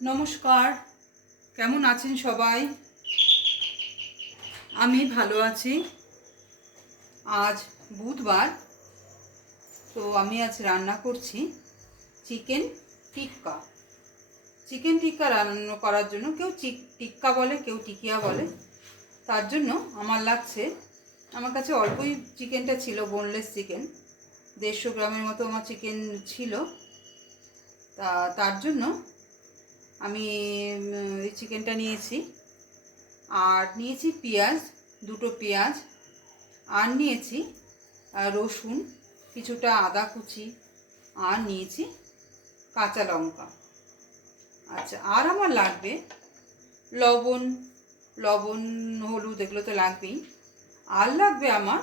নমস্কার, কেমন আছেন সবাই? আমি ভালো আছি। আজ বুধবার, তো আমি আজ রান্না করছি চিকেন টিক্কা। চিকেন টিক্কা রান্না করার জন্য কেউ টিক্কা বলে, কেউ টিকিয়া বলে। তার জন্য আমার কাছে অল্পই চিকেনটা ছিল, বোনলেস চিকেন, 150 গ্রামের মতো আমার চিকেন ছিল। তার জন্য আমি এই চিকেনটা নিয়েছি। আর নিয়েছি পেঁয়াজ, 2টো পেঁয়াজ, আর নিয়েছি রসুন, কিছুটা আদা কুচি, আর নিয়েছি কাঁচা লঙ্কা। আচ্ছা, আর আমার লাগবে লবণ, হলুদ, এগুলো তো লাগবেই। আর লাগবে আমার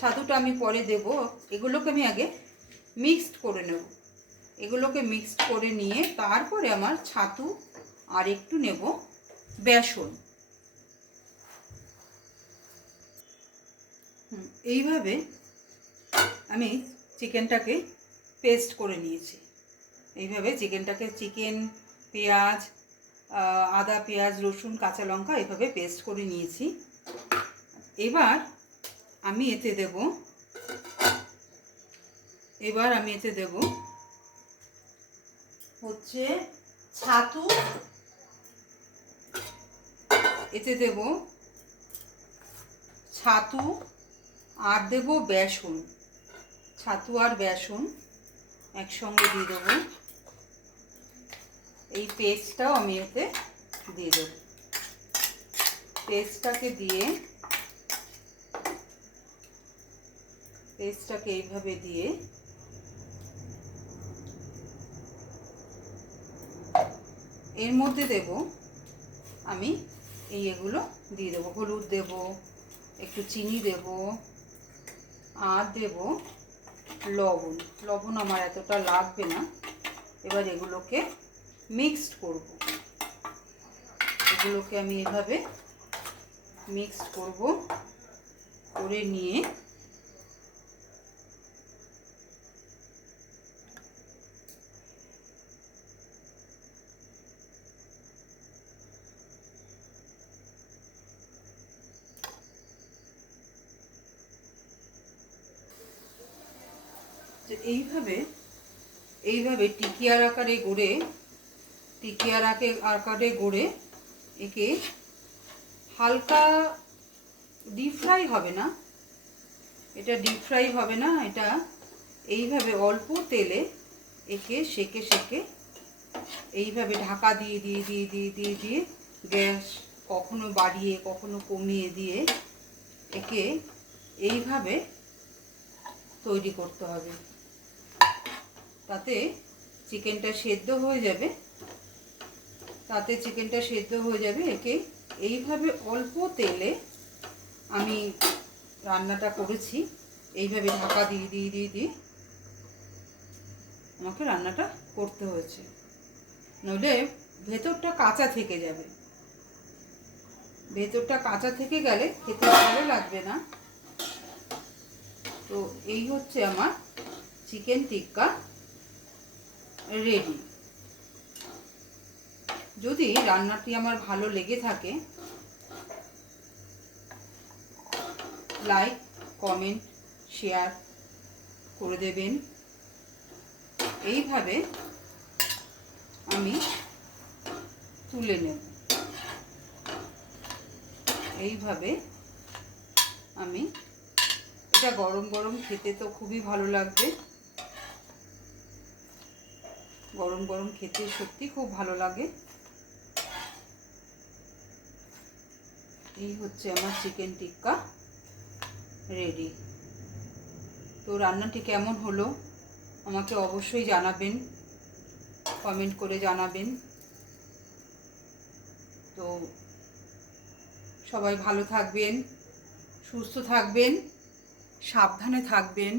ছাতুটা আমি পরে দেব। এগুলোকে আমি আগে মিক্সড করে নেব। এগুলোকে মিক্সড করে নিয়ে তারপরে আমার ছাতু আর একটু নেব বেসন। এইভাবে আমি চিকেনটাকে পেস্ট করে নিয়েছি। এইভাবে চিকেন, পেঁয়াজ, আদা, পেঁয়াজ, রসুন, কাঁচা লঙ্কা এইভাবে পেস্ট করে নিয়েছি। এবার আমি এতে দেব হচ্ছে ছাতু, এতে দেব ছাতু আর দেব বেসন। ছাতু আর বেসন একসঙ্গে দিয়ে দেবো। এই পেস্টটাও আমি এতে দিয়ে দেবো। পেস্টটাকে এইভাবে দিয়ে এর মধ্যে দেব আমি এগুলো দিয়ে দেবো। হলুদ দেব, একটু চিনি দেব, আর দেব লবণ আমার এতটা লাগবে না। এবার এগুলোকে মিক্সড করব। এগুলোকে আমি এভাবে মিক্সড করব, করে নিয়ে এইভাবে টিকিয়ার আকারে গড়ে একে হালকা ডিপ ফ্রাই হবে না, এটা এইভাবে অল্প তেলে একে সেকে এইভাবে ঢাকা দিয়ে গ্যাস কখনো বাড়িয়ে কখনো কমিয়ে দিয়ে একে এইভাবে তৈরি করতে হবে। তাতে চিকেনটা সেদ্ধ হয়ে যাবে। একে এইভাবে অল্প তেলে আমি রান্নাটা করেছি। এইভাবে ঢাকা দিয়ে আমাকে রান্নাটা করতে হয়েছে, নইলে ভেতরটা কাঁচা থেকে যাবে। ভেতরটা কাঁচা থেকে গেলে খেতে ভালো লাগবে না। তো এই হচ্ছে আমার চিকেন টিক্কা রেডি। যদি রান্নাটি আমার ভালো লেগে থাকে, লাইক, কমেন্ট, শেয়ার করে দেবেন। এইভাবে আমি তুলে নেব। এটা গরম গরম খেতে তো খুবই ভালো লাগবে। গরম গরম খেতে সত্যি খুব ভালো লাগে। এই হচ্ছে আমার চিকেন টিক্কা রেডি। তো রান্নাটি কেমন হলো আমাকে অবশ্যই জানাবেন, কমেন্ট করে জানাবেন। তো সবাই ভালো থাকবেন, সুস্থ থাকবেন, সাবধানে থাকবেন।